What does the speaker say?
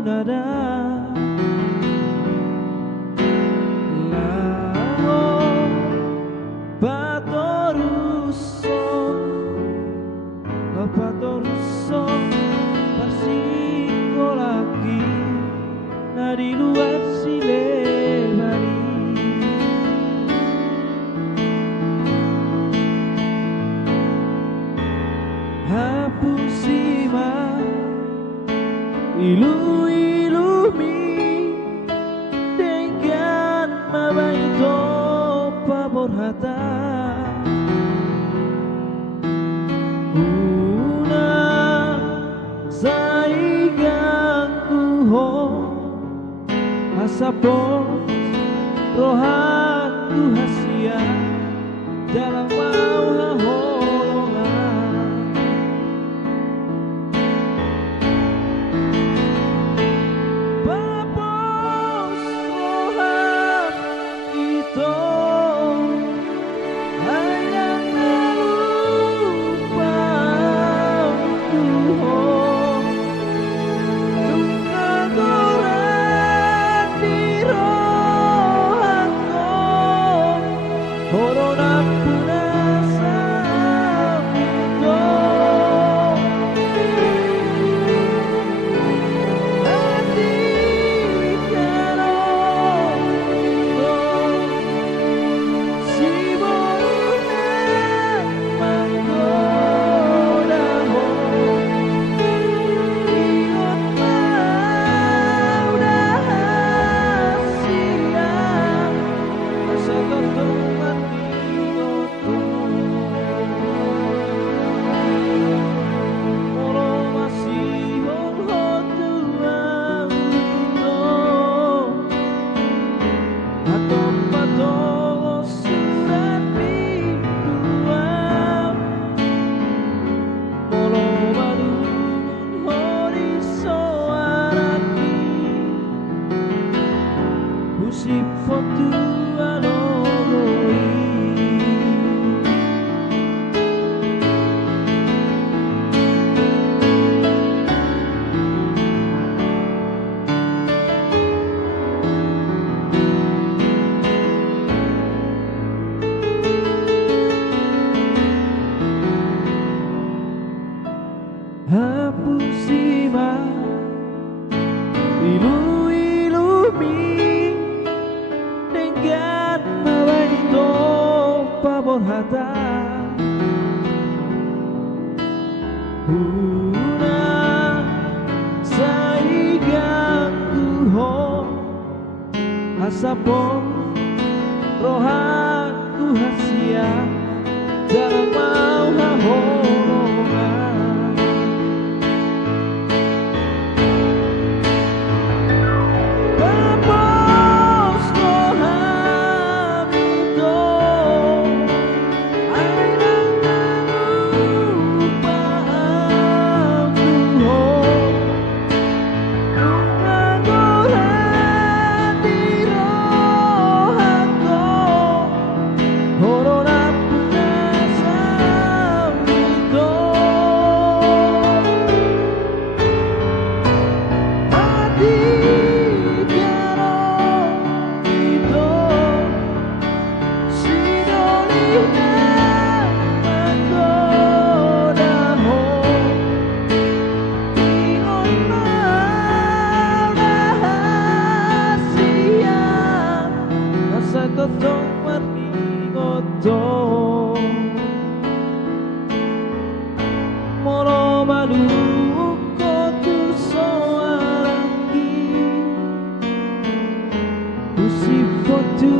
nada lao patoruso la patoruso persiko lagi na di luar si lebari hapusima ilu-ilumi dengan mabaito paborhata una saigang kuho asapos rohaku hasia dalam mau haholongan papos rohan itu hayang lupa tuho nungagoran di rohanko corona punasa itu hati karo si boruna manggodaho ingat mau siang masa gotong mati gotong moro masih honhotu atau patolo surat pintuan molo balun horiso araki usip foto alogoi hapusima ilu-ilumi dengan mabaito paborhata una saigang kuho asapon rohaku hasia dalam mau haholongan papos rohan itu ainang lupa tuho nungagoran di rohanko corona punasa itu hati karo itu sinolina manggodaho ingon mau rahasia masa gotong mati gotong moro maluko tu soaraki usip foto